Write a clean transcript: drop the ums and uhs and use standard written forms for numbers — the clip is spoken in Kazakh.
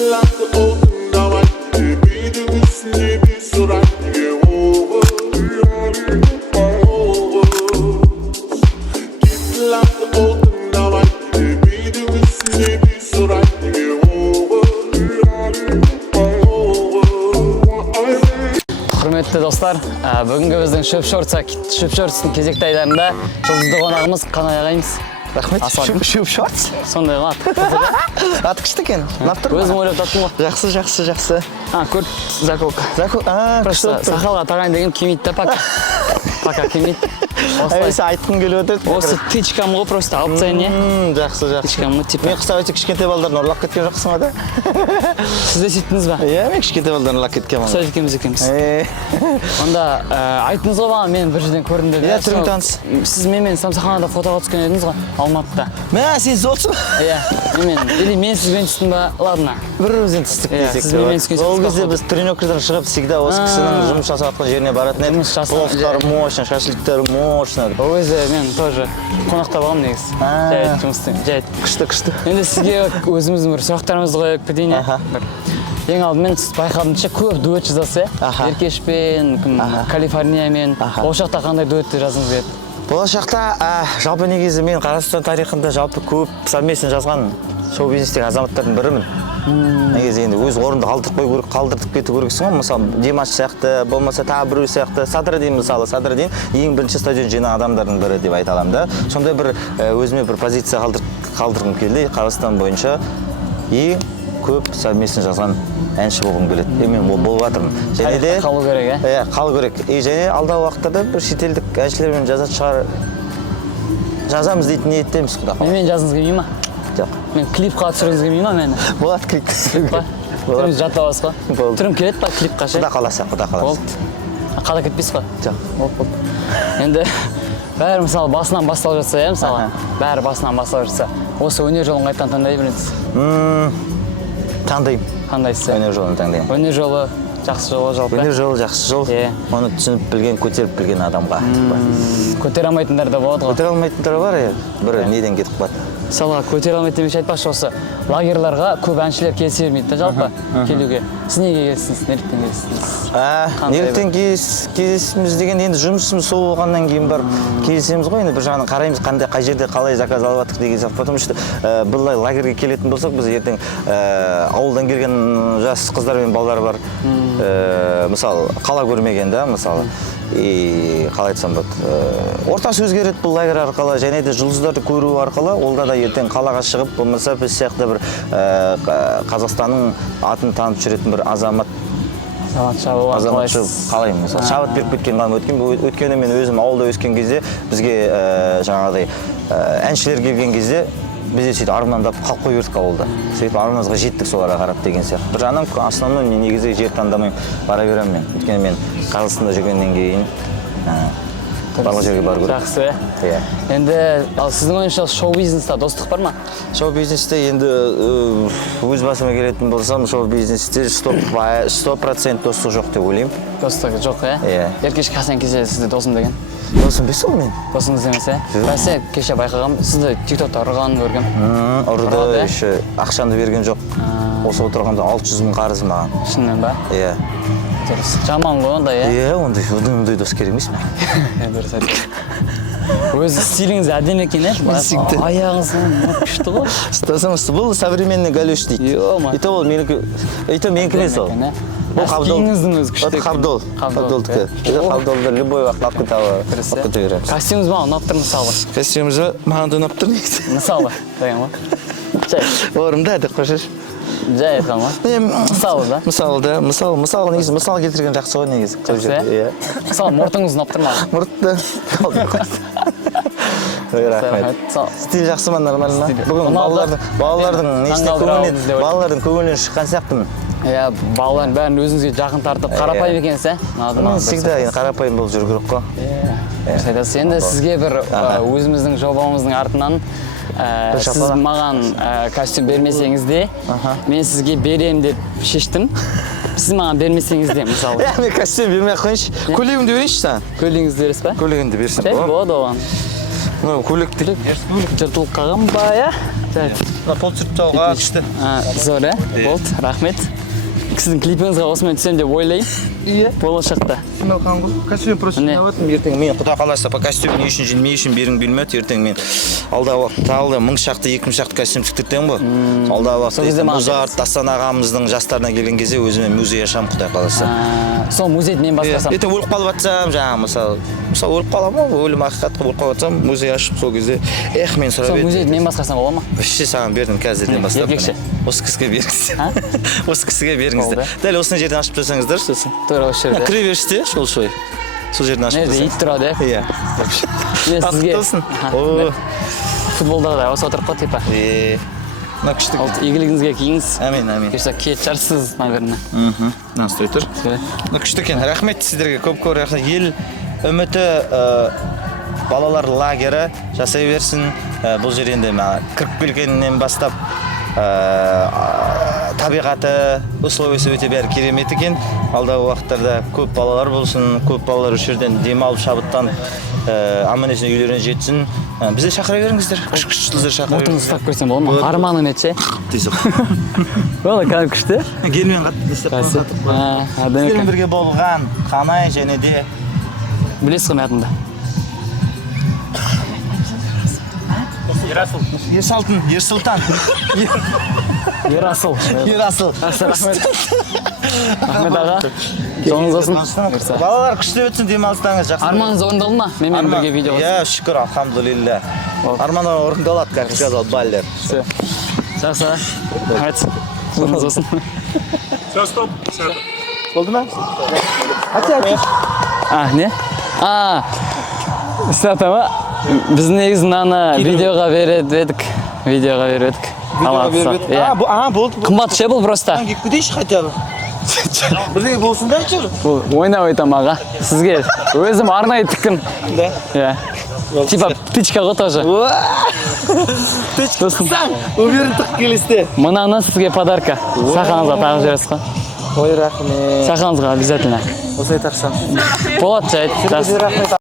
Құрметті достар, бүгінгі біздің шөп-шортстың кезекті айларында жұлдызды қонағымыз Қанай ағайымыз. Рахмет. Шөп-шортс? Сондай ат. Аты күшті екен. Өзім ойлап таптым ғой. Жақсы. Көрт закок. Просто сақалға тағайын деген келмейді да пока. Пока келмейді. Әйесі айтқым келіп өтеді. Осы тычкам ғой просто алып тастайын, не? Жақсы. Тычкам ғой, типа. Мен қыстап өте кішкентай балдарын ұрлап кеткен жоқсың ба да? Сіз де сөйттіңіз ба? Иә, мен кішкентай балдарын ұрлап кеткен Құсайды екеміз. Онда айттыңыз ғой маған, мен бір жерден көрдім деп. Иә, түрің таныс. Сіз менімен самсаханада фотоға түскен едіңіз ғой, Алматыда. Сен золсың? Иә, мен сізбен түстім ба? Ладно. Бір-бірімізден түстік десек. Сіз менімен түскенсіз. Ол кезде біз тренировкадан шығып, всегда осы кісінің жұмыс жасаватқан жеріне баратын едік. Пловтар мощно, шашликтер мощно. Ол кезде мен тоже қонақта болғам негізі. Жай жұмыс істеймін. Күшті. Енді сізге өзіміздің бір сұрақтарымызды қойып кетейін. Ең алдымен байқадым көп дуэт жазасы, Еркешпен, Калифорниямен. Болашақта қандай дуэтті жазғыңыз келеді? Болашақта жалпы негізі мен Қазақстан тарихында жалпы көп совместно жазған шоу-бизнестегі азаматтардың бірімін. Негізі енді өз орынды қалдыртып кету керексің ғой. Мысалы, Димаш сияқты, болмаса тағы біреу сияқты, Садырдин мысалы, Садырдин ең бірінші стадион жинаған адамдардың бірі деп айта аламын да. Сондай бір өзіме бір позиция қалдырғым келді. Қазақстан бойынша ең көп совместно жазған әнші болғым келеді. Мен болып жатырмын. Және де қалу керек, иә, қалу керек. Және алдағы уақытта бір шетелдік әншілермен жазамыз дейтін ниеттеміз, құда қаласа. Мен жазыңыз келмей ма? Жоқ. Мен клипқа түсіріңіз келмей ма мені? Болады клип. Клипқа? Түріміз жаттап аласыз ба? Болды. Түрім келеді ба клипқа ше? Құда қаласа. Болды. Қада кетпейсіз ба? Жоқ. Болды. Енді бәрі мысалы басынан басталып жатса, мысалы, бәрі басынан басталып жатса, осы өнер жолын қайтадан таңдай бересіз? Таңдаймын. Қандайсыз? Өнер жолын таңдаймын. Өнер жолы жақсы жол жалпы. Өнер жолы жақсы жол. Оны түсініп білген, көтеріп білген адамға. Көтере алмайтындар да болады ғой. Көтере алмайтындар бар, бір неден кетіп қалады. Мысалға, көтере алмайды демекші айтпақшы, осы лагерларға көп әншілер келісе бермейді жалпы келуге. Сіз неге келістіңіз? Неліктен келістіңіз? Неліктен келісіміз деген енді жұмысымыз сол болғаннан кейін бар келісеміз ғой. Енді бір жағынан қараймыз, қай жерде қалай заказ алып жатырық деген сияқты. Потому что бұлай лагерге келетін болсақ, біз ертең ауылдан келген жас қыздар мен балдар бар. Мысалы, қала көрмеген да, мысалы. Қалай айтсам болады, ортасы өзгереді бұл лагер арқылы, және де жұлдыздарды көру арқылы, олда да ертең қалаға шығып, болмаса біз сияқты бір Қазақстанның атын танып жүретін бір азаматшы қалаймын. Мысалы, шабыт беріп кеткен ғалым өткені мен өзім ауылда өскен кезде, бізге жаңағыдай әншілер келген кезде, бізде сөйтіп армандап қалып қой бердік ауылда. Сөйтіп арманымызға жеттік соларға қарап деген сияқты. Бір жағынан основной мен негізі жер таңдамай бара беремін мен. Өйткені мен Қазақстанда жүргеннен кейін барлық жерге бару керек. Жақсы. Енді сіздің ойыңызша шоу-бизнеста достық бар ма? Шоу-бизнесте енді өз басыма келетін болсам, шоу-бизнесте 100% достық жоқ деп ойлаймын. Достық жоқ, Еркеш қасен кесе сізде досым деген? Досым бес ол мен. Досыңыз емес, Бәсе кеше байқағам, сізді тиктокта ұрғанын көргем. Ұрды, еще ақшамды берген жоқ. Осы отырғанда 600 мың қарыз маған. Шынымен ба? Иә. Дұрыс. Жаман ғой онда, Иә, ондай дос керек емес пе? Дұрыс айтты. Өз стиліңіз әдемі екен, аяғыңыз күшті ғой. Стасымыз, бұл современный галеш дейді. Это ол менікі емес ол. Бұл Қабдолыңыздың өзі күшті. Қабдолдікі. Қабдолды любой уақыт алып кете береміз. Костюміңіз маған ұнап тұр, мысалы? Костюміңіз маған да ұнап тұр негізі. Мысалы, деген ғой. Жай. Орында әді қошыр. Жай айтқан ғой. Мысалы да? Мысалы негізі, мысал келтірген жақсы ғой негізі. Жақсы, мысалы, мұртыңыз ұнап тұр маған? Мұртты. Рахмет. Стиль жақсы ма, нормально? Бүгін балалардың көңілінен шыққан сияқтымын. Иә, балалардың бәрін өзіңізге жақын тартып, қарапайым екенсіз, Мен всегда қарапайым болып жүру керек қой. Енді сізге бір өзіміздің жобамыздың артынан сіз маған костюм бермесеңіз де, мен сізге берем деп шештім. Сіз маған бермесеңіз де, мысалы. Мен костюм бермей қойыншы. Көйлегімді берейінші саған? Көйлегіңізді бересіз ба? Көйлегімді берсін. Болады оған. мына көйлектер жыртылып қалған ба, иә? мына пол түсіріп тастауға күшті. Зор, иә? Болды, рахмет. Сіздің клипіңізге осымен түсем деп ойлаймын. Иә. Болашақта. Костюм просто жинаватырмын. Ертең мен құда қаласа по костюм не үшін берің білмеді. Ертең мен алдағы уақытта 1000 шақты, 2000 шақты костюм тіктіртемін ғой. Алдағы уақытта Музарт, Астана ағамыздың жастарына келген кезде өзіме музей ашамын құда қаласа. Сол музейді мен басқарсам. Ертең өліп қалып жатсам, жаңағы мысалы өліп қаламын ғой, өлім ақиқатқа өліп қалып жатсам, музей ашып сол кезде мен сұрап едім. Сол музейді мен басқарсам бола ма? Вообще саған бердім қазірден бастап. Еркекше. Осы кісіге беріңіздер. Осы кісіге беріңіздер. Дәл осындай жерден ашып тұрсаңыздар, сосын. Тура осы жерде. Кіре берісте, сол жерден ашып Nerede? тұрсаңыз. Ит тұрады, Иә. мен сізге Ақтылсын. О. футболда да осы отырып қой, типа. Мына күшті. Игілігіңізге киіңіз. Әмин. Бұйырса киетін шығарсыз, наверное. Настрой тұр. Мына күшті екен. Рахмет сіздерге көп рахмет. Ел үміті балалар лагері жасай берсін. Бұл жер енді кіріп келгеннен бастап табиғаты, условиясы өте бәрі керемет екен. Алдағы уақыттарда көп балалар болсын, көп балалар осы жерден демалып, шабыттанып, аман-есен үйлеріне жетсін. Бізде шақыра беріңіздер. Күшті шақыра Отыңызды ұстап көрсем бола ма? Арманым еді, Дейсің. Ола, кәдімгі күшті. Келмен қатты. Сіздермен бірге болған Қанай және де Білесіз ғой мәтінді. Ерсұлтан. Ерасыл. Рахмет. Рахмет аға. Жолыңыз болсын. Балалар күшті өтсін, демалыстарыңыз жақсы. Арманыңыз орындалды ма? Менімен бірге видео болсын. Иә, шүкір, алхамдулилля. Арман орындалады, как сказал Баллер. Жақсы. Рахмет. Жолыңыз болсын. Болды ма? Не? Сата ма? Біз негізі мынаны видеоға беріп едік. Болды. Қымбат ше бұл просто. Кетейші хотя бы. Бірдей болсын да жүр. Бұл ойнап айтам аға. Сізге өзім арнайы тіккім. Да? Иә. Типа птичка ғой тоже. Птичкасаң, өмірін тық келесте. Мынаны сізге подарка. Сақаңызға тағып жібересіз ғой. Ой, рахмет. Сақаңызға обязательно. Осылай тақсам. Болады жайт.